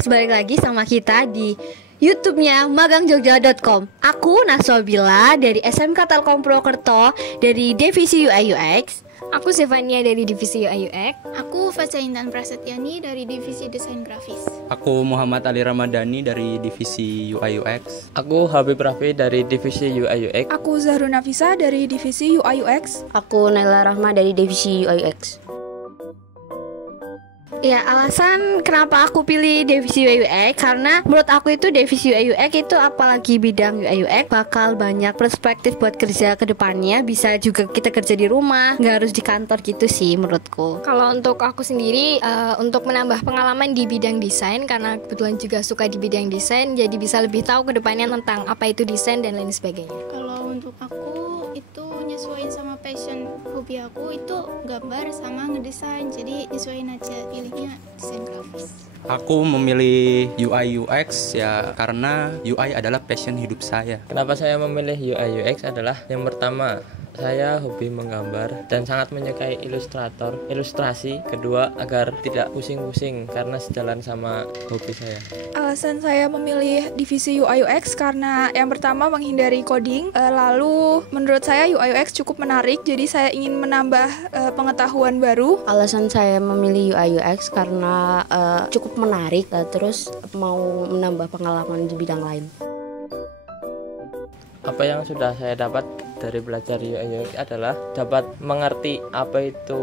guys, balik lagi sama kita di YouTube-nya magangjogja.com. Aku Naswabila dari SMK Telkom Purwokerto dari Divisi UI UX. Aku Stefania dari Divisi UI UX. Aku Faza Intan Prasetyani dari Divisi Desain Grafis. Aku Muhammad Ali Ramadhani dari Divisi UI UX. Aku Habib Rafi dari Divisi UI UX. Aku Zahrun Nafisa dari Divisi UI UX. Aku Naila Rahma dari Divisi UI UX. Ya, alasan kenapa aku pilih Divisi UI UX karena menurut aku itu Divisi UI UX itu apalagi bidang UI UX bakal banyak perspektif buat kerja ke depannya. Bisa juga kita kerja di rumah, nggak harus di kantor gitu sih menurutku. Kalau untuk aku sendiri, untuk menambah pengalaman di bidang desain, karena kebetulan juga suka di bidang desain, jadi bisa lebih tahu ke depannya tentang apa itu desain dan lain sebagainya. Kalau untuk aku itu nyesuaiin sama passion, hobi aku itu gambar sama ngedesain, jadi nyesuaiin aja, pilihnya desain grafis. Aku memilih UI UX ya karena UI adalah passion hidup saya. Kenapa saya memilih UI UX adalah yang pertama, saya hobi menggambar dan sangat menyukai ilustrasi. Kedua, agar tidak pusing-pusing karena sejalan sama hobi saya. Alasan saya memilih Divisi UI UX karena yang pertama menghindari coding. Lalu menurut saya UI UX cukup menarik, jadi saya ingin menambah pengetahuan baru. Alasan saya memilih UI UX karena cukup menarik, terus mau menambah pengalaman di bidang lain. Apa yang sudah saya dapat dari belajar UI UX adalah dapat mengerti apa itu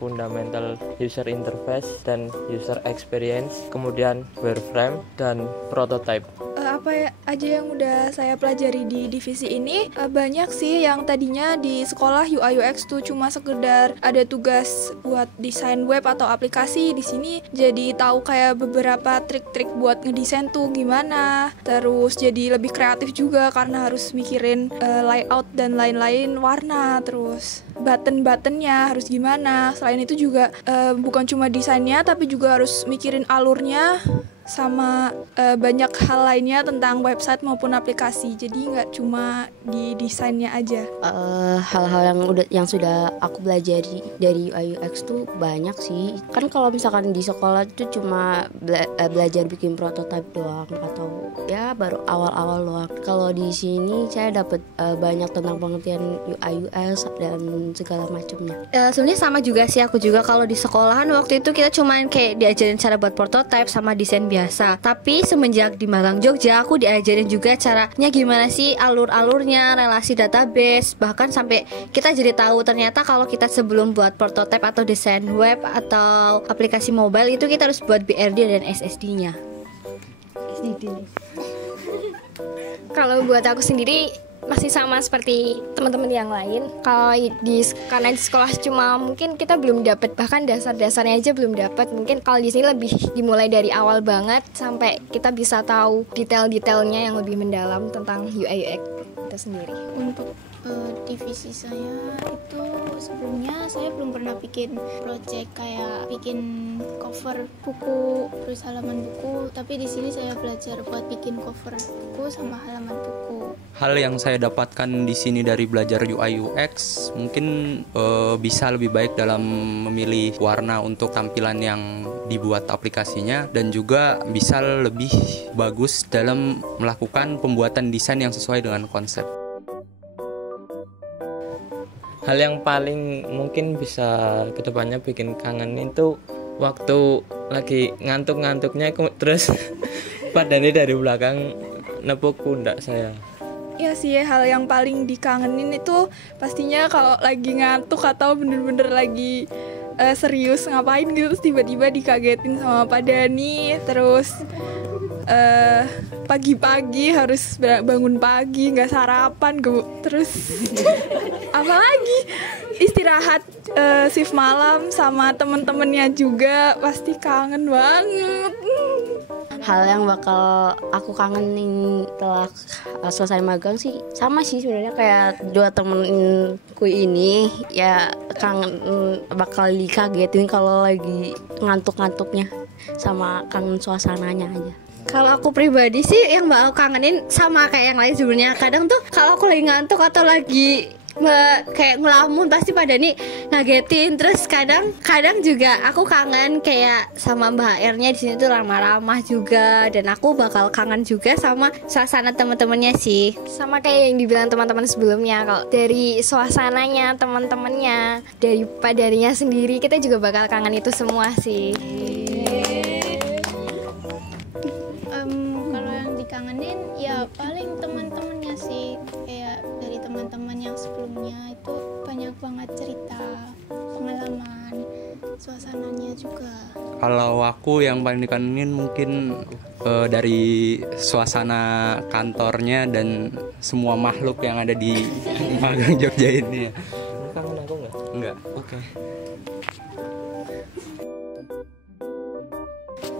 fundamental user interface dan user experience, kemudian wireframe dan prototype. Apa aja yang udah saya pelajari di divisi ini, banyak sih yang tadinya di sekolah UI UX tuh cuma sekedar ada tugas buat desain web atau aplikasi. Di sini jadi tahu kayak beberapa trik-trik buat ngedesain tuh gimana, terus jadi lebih kreatif juga karena harus mikirin layout dan lain-lain, warna, terus button-buttonnya harus gimana. Selain itu juga bukan cuma desainnya tapi juga harus mikirin alurnya sama banyak hal lainnya tentang website maupun aplikasi. Jadi nggak cuma di desainnya aja. Hal-hal yang sudah aku pelajari dari UI UX tuh banyak sih. Kan kalau misalkan di sekolah itu cuma belajar bikin prototype doang atau ya baru awal-awal doang. Kalau di sini saya dapat banyak tentang pengertian UI UX dan segala macamnya. Sebenarnya sama juga sih, aku juga kalau di sekolahan waktu itu kita cuman kayak diajarin cara buat prototype sama desain biasa. Tapi semenjak di Magang Jogja aku diajarin juga caranya gimana sih alur-alurnya, relasi database, bahkan sampai kita jadi tahu ternyata kalau kita sebelum buat prototype atau desain web atau aplikasi mobile itu kita harus buat BRD dan SSD-nya. Kalau buat aku sendiri masih sama seperti teman-teman yang lain. Karena di sekolah cuma mungkin kita belum dapat, bahkan dasar-dasarnya aja belum dapat. Mungkin kalau di sini lebih dimulai dari awal banget sampai kita bisa tahu detail-detailnya yang lebih mendalam tentang UI UX itu sendiri. Untuk divisi saya itu sebelumnya saya belum pernah bikin project kayak bikin cover buku, terus halaman buku, tapi di sini saya belajar buat bikin cover buku sama halaman buku. Hal yang saya dapatkan di sini dari belajar UI UX mungkin bisa lebih baik dalam memilih warna untuk tampilan yang dibuat aplikasinya, dan juga bisa lebih bagus dalam melakukan pembuatan desain yang sesuai dengan konsep. Hal yang paling mungkin bisa kedepannya bikin kangen itu waktu lagi ngantuk-ngantuknya terus Pak Dhani dari belakang nepuk pundak saya. Ya sih, hal yang paling dikangenin itu pastinya kalau lagi ngantuk atau bener-bener lagi serius ngapain gitu, terus tiba-tiba dikagetin sama Pak Dhani. Terus pagi-pagi harus bangun pagi, nggak sarapan terus apalagi istirahat shift malam sama temen-temennya juga, pasti kangen banget. Hal yang bakal aku kangenin setelah selesai magang sih sama sih sebenarnya kayak dua temenku ini, ya kangen, bakal dikagetin kalau lagi ngantuk-ngantuknya sama kangen suasananya aja. Kalau aku pribadi sih yang bakal kangenin sama kayak yang lain sebenarnya. Kadang tuh kalau aku lagi ngantuk atau lagi kayak ngelamun pasti pada nih ngagetin. Terus kadang juga aku kangen kayak sama Mbak HR-nya di sini tuh ramah-ramah juga, dan aku bakal kangen juga sama suasana teman-temannya sih. Sama kayak yang dibilang teman-teman sebelumnya, kalau dari suasananya, teman-temannya, darinya sendiri, kita juga bakal kangen itu semua sih. Kalau yang dikangenin ya paling teman-temannya sih, kayak dari teman-teman yang sebelumnya itu banyak banget cerita, pengalaman, suasananya juga. Kalau aku yang paling dikangenin mungkin dari suasana kantornya dan semua makhluk yang ada di Magang Jogja ini. Kangen aku nggak? Enggak. Oke.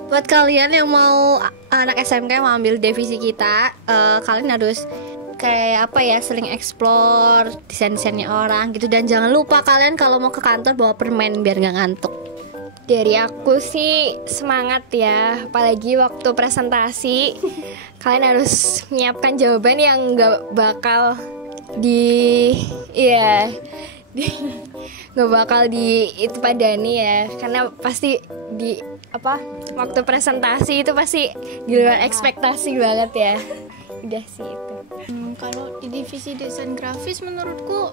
Buat kalian yang mau anak SMK yang mau ambil divisi kita, kalian harus kayak apa ya, sering explore desain-desainnya orang gitu. Dan jangan lupa kalian kalau mau ke kantor bawa permen biar nggak ngantuk. Dari aku sih semangat ya, apalagi waktu presentasi kalian harus menyiapkan jawaban yang nggak bakal nggak bakal itu padani ya, karena pasti waktu presentasi itu pasti di luar ekspektasi banget ya. Udah sih itu. Kalau di divisi desain grafis menurutku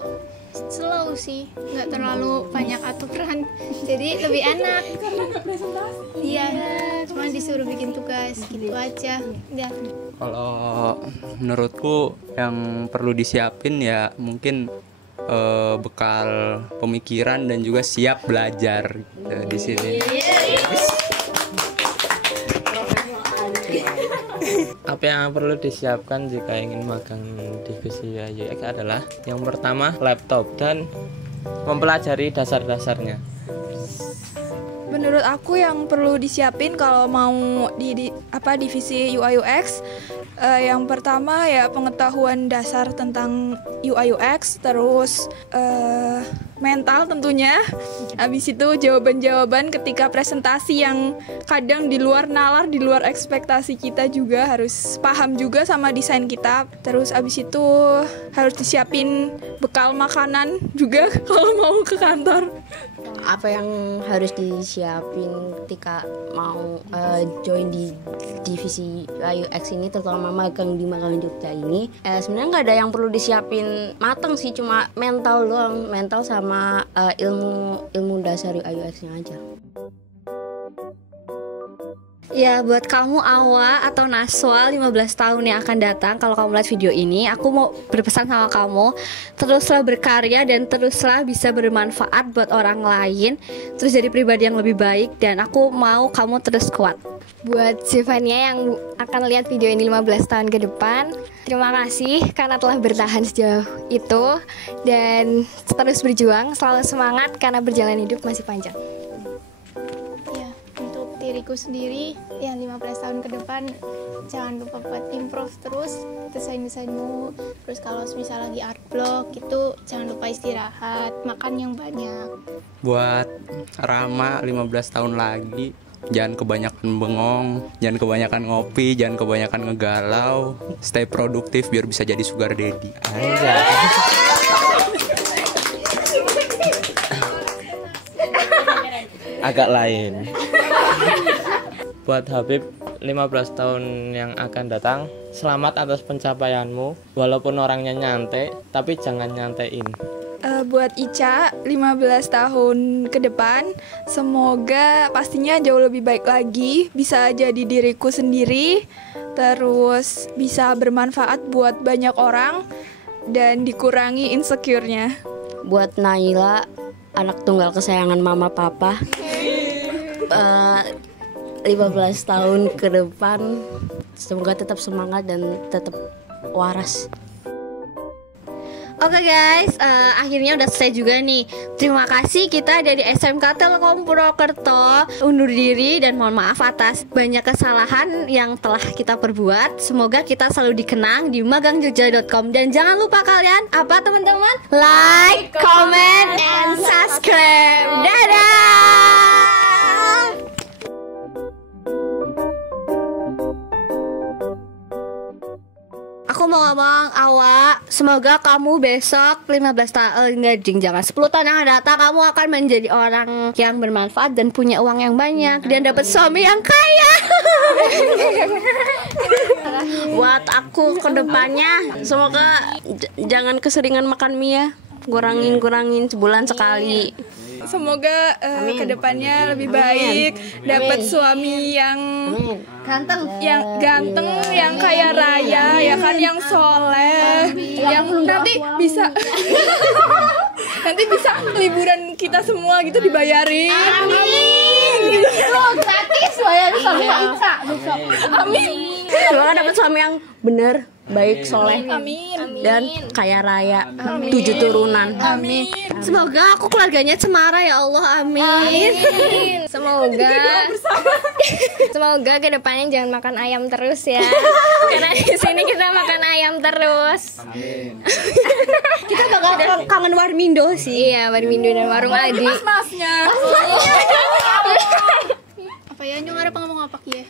slow sih, nggak terlalu banyak aturan, jadi lebih enak. Iya, cuma disuruh bikin tugas gitu aja. Ya. Kalau menurutku yang perlu disiapin ya mungkin bekal pemikiran dan juga siap belajar di sini. Apa yang perlu disiapkan jika ingin magang divisi UX adalah yang pertama laptop dan mempelajari dasar-dasarnya. Menurut aku yang perlu disiapin kalau mau di divisi UI UX, yang pertama ya pengetahuan dasar tentang UI UX, terus mental tentunya. Habis itu jawaban-jawaban ketika presentasi yang kadang di luar nalar, di luar ekspektasi kita juga harus paham juga sama desain kita. Terus habis itu harus disiapin bekal makanan juga kalau mau ke kantor. Apa yang harus disiapin ketika mau join di divisi UX ini, terutama magang di Magang Jogja ini, sebenarnya nggak ada yang perlu disiapin matang sih, cuma mental doang, mental sama ilmu dasar UI UX-nya aja. Ya, buat kamu Awa atau Naswa 15 tahun yang akan datang, kalau kamu lihat video ini, aku mau berpesan sama kamu, teruslah berkarya dan teruslah bisa bermanfaat buat orang lain, terus jadi pribadi yang lebih baik, dan aku mau kamu terus kuat. Buat Zevania yang akan lihat video ini 15 tahun ke depan, terima kasih karena telah bertahan sejauh itu, dan terus berjuang, selalu semangat karena berjalan hidup masih panjang. Diriku sendiri yang 15 tahun ke depan, jangan lupa buat improve terus desain-desainmu. Terus kalau misal lagi art block itu jangan lupa istirahat, makan yang banyak. Buat Rama 15 tahun lagi, jangan kebanyakan bengong, jangan kebanyakan ngopi, jangan kebanyakan ngegalau, stay produktif biar bisa jadi sugar daddy. Agak lain. Buat Habib 15 tahun yang akan datang, selamat atas pencapaianmu. Walaupun orangnya nyantai, tapi jangan nyantein. Buat Ica 15 tahun ke depan, semoga pastinya jauh lebih baik lagi, bisa jadi diriku sendiri, terus bisa bermanfaat buat banyak orang dan dikurangi insecure-nya. Buat Naila, anak tunggal kesayangan mama papa, 15 tahun ke depan semoga tetap semangat dan tetap waras. Oke guys, akhirnya udah selesai juga nih. Terima kasih, kita dari SMK Telkom Purwokerto undur diri dan mohon maaf atas banyak kesalahan yang telah kita perbuat. Semoga kita selalu dikenang di magangjogja.com. Dan jangan lupa kalian, apa teman-teman? Like, comment, and subscribe. Dadah! Aku ngomong-ngomong Awa, semoga kamu besok 15 tahun enggak ding, jangan 10 tahun yang akan datang kamu akan menjadi orang yang bermanfaat dan punya uang yang banyak dan dapat suami yang kaya. Buat aku kedepannya semoga jangan keseringan makan mie ya, kurangin sebulan sekali. Semoga kedepannya lebih baik, dapat suami yang ganteng, yang kaya raya, ya kan, yang soleh, yang nanti bisa liburan kita semua gitu dibayarin. Amin. Gratis bayarin sama Ica. Amin. Semoga dapat suami yang bener, baik, soleh, dan kaya raya, 7 turunan. Amin. Semoga aku keluarganya cemara ya Allah, amin. Semoga kedepannya jangan makan ayam terus ya. Karena di sini kita makan ayam terus. Kita bakal kangen Warmindo sih. Iya, Warmindo dan Warung Adi. Masnya. Apa ya nyong ada ngomong apa ya?